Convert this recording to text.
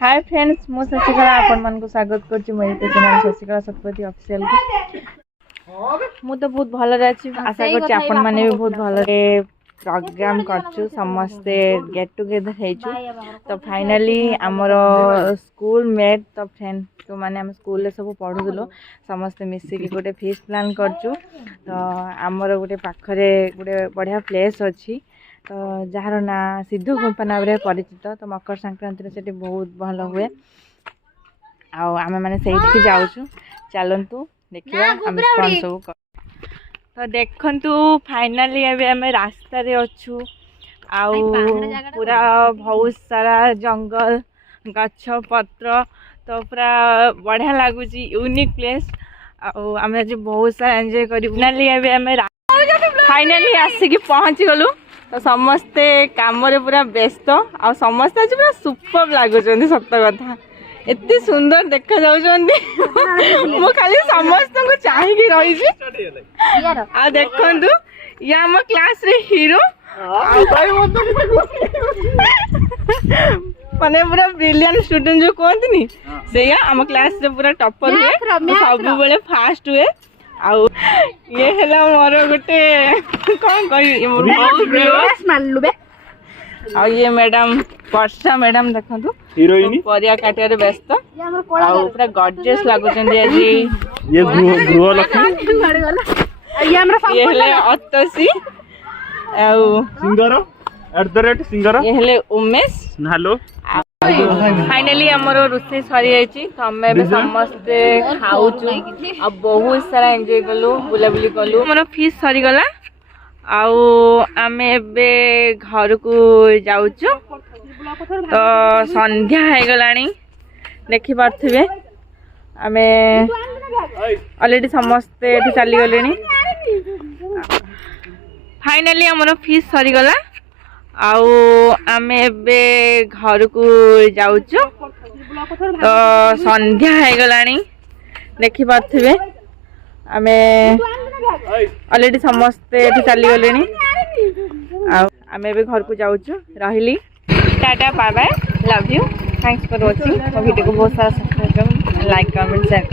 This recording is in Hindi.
हाय फ्रेंड्स मु शशिकला आपण मन को स्वागत करछि मोर चैनल शशिकला शतपथी ऑफिशियल को मु तो बहुत भल रे अछि आशा करछि आपण माने भी बहुत भल रे प्रोग्राम करछु समस्ते गेट टुगेदर हेछु तो फाइनली हमर स्कूल मेट तो फ्रेंड तो माने हम स्कूल ले सब पढुदलो समस्ते मिसी की गोटे फीस्ट प्लान करछु तो हमर गोटे पाखरे गोटे बढ़िया प्लेस अछि तो जार ना सिद्धू गुंफा नाम रे परिचित तो मकर संक्रांति से बहुत भल हुए आमे माने सेठी जाउछु चलंतु देखिया हम कौन सब तो देखंतु फाइनली अबे हमें रास्ता रे अच्छू पूरा बहुत सारा जंगल गछ पत्र तो पूरा बढ़िया लगुच यूनिक प्लेस आमे आज बहुत सारा एंजॉय करी फाइनली आसिक पहुँच गलु तो समस्ते काम रे पूरा व्यस्त आ समस्ते आज पूरा सुपर लगुच सत कथा एते सुंदर देखा जाउछंदी मो खाली समस्त को चाहिए रही आ देखंतु या हम क्लास रे हीरो माने पूरा ब्रिलियंट स्टूडेंट जो कहते नी से हम क्लास रे पूरा टॉपर हुए सब बेले फास्ट हुए आउ ये हैला मोर गोटे कोन कहि मोर बहुत मानलु बे आ ये मैडम वर्षा मैडम देखंतु हीरोइन परिया काटिया रे व्यस्त आ पूरा गॉर्जियस लागुछन जे ये गृह लक्ष्मी ये हमरा ये हले अतसी आ सिंगर @सिंगर ये हले उमेश हेलो फाइनली हमर रुसे सरी जाइछि तो हमें बे समस्त खाउछु आ बहुत सारा एंजॉय कलु बुला बुली कलु हमर फीस सरी गला आउ आमे बे घर को जाउछु तो संध्या है गलानी देखि पारथिबे आमे ऑलरेडी समस्त एठी चली गलेनी फाइनली हमर फीस सरी गला आउ आमे बे घर को जाउछु तो संध्या है गलानी देखि पारथिबे आमे ऑलरेडी समस्त एठी चली गलेनी आमे बे घर को जाउछु रहिली tata bye bye love you thanks for watching video को बहुत सारा सब्सक्राइब लाइक कमेंट शेयर